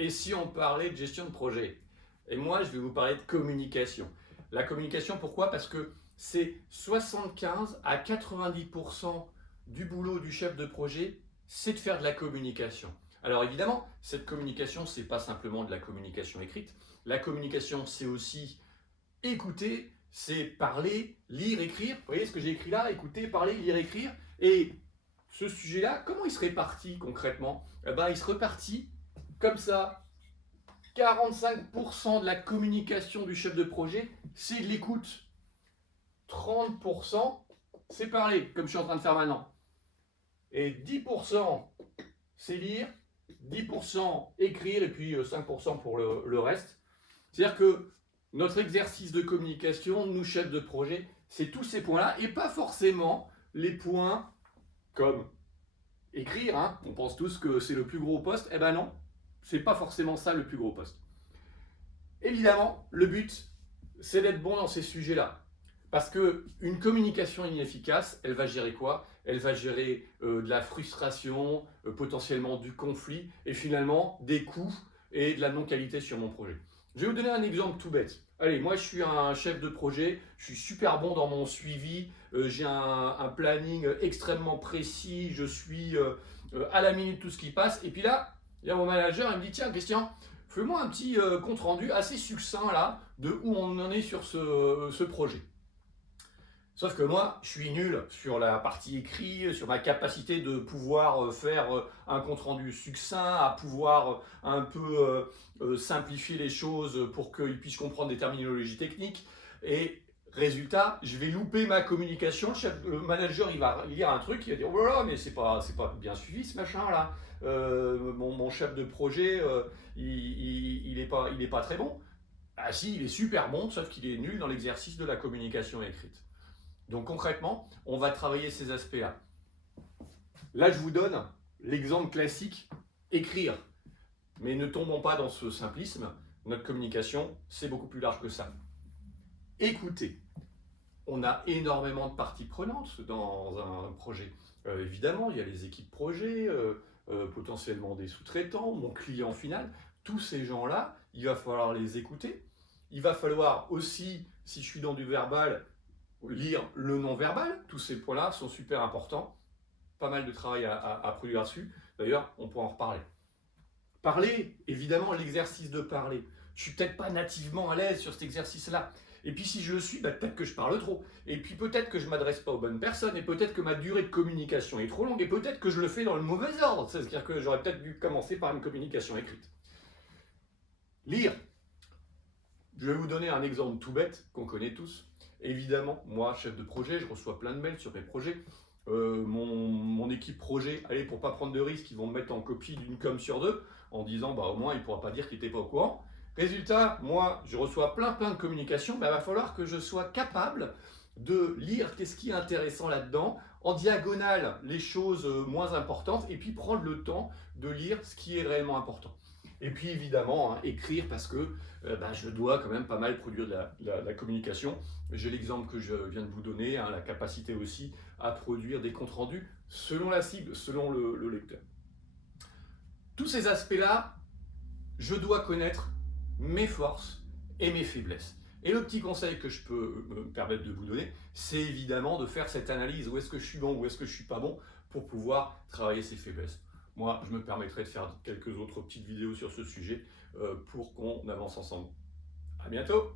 Et si on parlait de gestion de projet? Et moi, je vais vous parler de communication. La communication, pourquoi? Parce que c'est 75 à 90% du boulot du chef de projet, c'est de faire de la communication. Alors évidemment, cette communication, c'est pas simplement de la communication écrite. La communication, c'est aussi écouter, c'est parler, lire, écrire. Vous voyez ce que j'ai écrit là? Écouter, parler, lire, écrire. Et ce sujet-là, comment il se répartit concrètement? Eh ben, il se répartit comme ça. 45% de la communication du chef de projet, c'est de l'écoute. 30%, c'est parler, comme je suis en train de faire maintenant. Et 10%, c'est lire, 10% écrire, et puis 5% pour le reste. C'est-à-dire que notre exercice de communication, nous chefs de projet, c'est tous ces points-là, et pas forcément les points comme écrire. Hein. On pense tous que c'est le plus gros poste. Eh ben non, c'est pas forcément ça le plus gros poste. Évidemment, le but, c'est d'être bon dans ces sujets-là. Parce qu'une communication inefficace, elle va gérer quoi? Elle va gérer de la frustration, potentiellement du conflit, et finalement des coûts et de la non-qualité sur mon projet. Je vais vous donner un exemple tout bête. Allez, moi je suis un chef de projet, je suis super bon dans mon suivi, j'ai un planning extrêmement précis, je suis à la minute tout ce qui passe, et puis là, il y a mon manager, il me dit, tiens Christian, fais-moi un petit compte rendu assez succinct là, de où on en est sur ce projet. Sauf que moi, je suis nul sur la partie écrite, sur ma capacité de pouvoir faire un compte-rendu succinct, à pouvoir un peu simplifier les choses pour qu'ils puissent comprendre des terminologies techniques. Et résultat, je vais louper ma communication. Le manager, il va lire un truc, il va dire « Oh là là, mais c'est pas bien suivi ce machin-là. Mon chef de projet, il est pas très bon. » Ah si, il est super bon, sauf qu'il est nul dans l'exercice de la communication écrite. Donc concrètement, on va travailler ces aspects-là. Là, je vous donne l'exemple classique, écrire. Mais ne tombons pas dans ce simplisme. Notre communication, c'est beaucoup plus large que ça. Écoutez. On a énormément de parties prenantes dans un projet. Évidemment, il y a les équipes projet, potentiellement des sous-traitants, mon client final. Tous ces gens-là, il va falloir les écouter. Il va falloir aussi, si je suis dans du verbal, lire le non-verbal. Tous ces points-là sont super importants. Pas mal de travail à produire dessus. D'ailleurs, on pourra en reparler. Parler, évidemment, l'exercice de parler. Je suis peut-être pas nativement à l'aise sur cet exercice-là. Et puis si je le suis, peut-être que je parle trop. Et puis peut-être que je ne m'adresse pas aux bonnes personnes. Et peut-être que ma durée de communication est trop longue. Et peut-être que je le fais dans le mauvais ordre. C'est-à-dire que j'aurais peut-être dû commencer par une communication écrite. Lire. Je vais vous donner un exemple tout bête qu'on connaît tous. Évidemment, moi, chef de projet, je reçois plein de mails sur mes projets. Mon équipe projet, allez, pour pas prendre de risques, ils vont me mettre en copie d'une com sur deux en disant, au moins, il ne pourra pas dire qu'il n'était pas au courant. Résultat, moi, je reçois plein de communications, il va falloir que je sois capable de lire qu'est-ce qui est intéressant là-dedans, en diagonale les choses moins importantes, et puis prendre le temps de lire ce qui est réellement important. Et puis évidemment, écrire parce que je dois quand même pas mal produire de la communication. J'ai l'exemple que je viens de vous donner, la capacité aussi à produire des comptes rendus selon la cible, selon le lecteur. Tous ces aspects-là, je dois connaître mes forces et mes faiblesses. Et le petit conseil que je peux me permettre de vous donner, c'est évidemment de faire cette analyse. Où est-ce que je suis bon, où est-ce que je ne suis pas bon, pour pouvoir travailler ces faiblesses. Moi, je me permettrai de faire quelques autres petites vidéos sur ce sujet pour qu'on avance ensemble. À bientôt!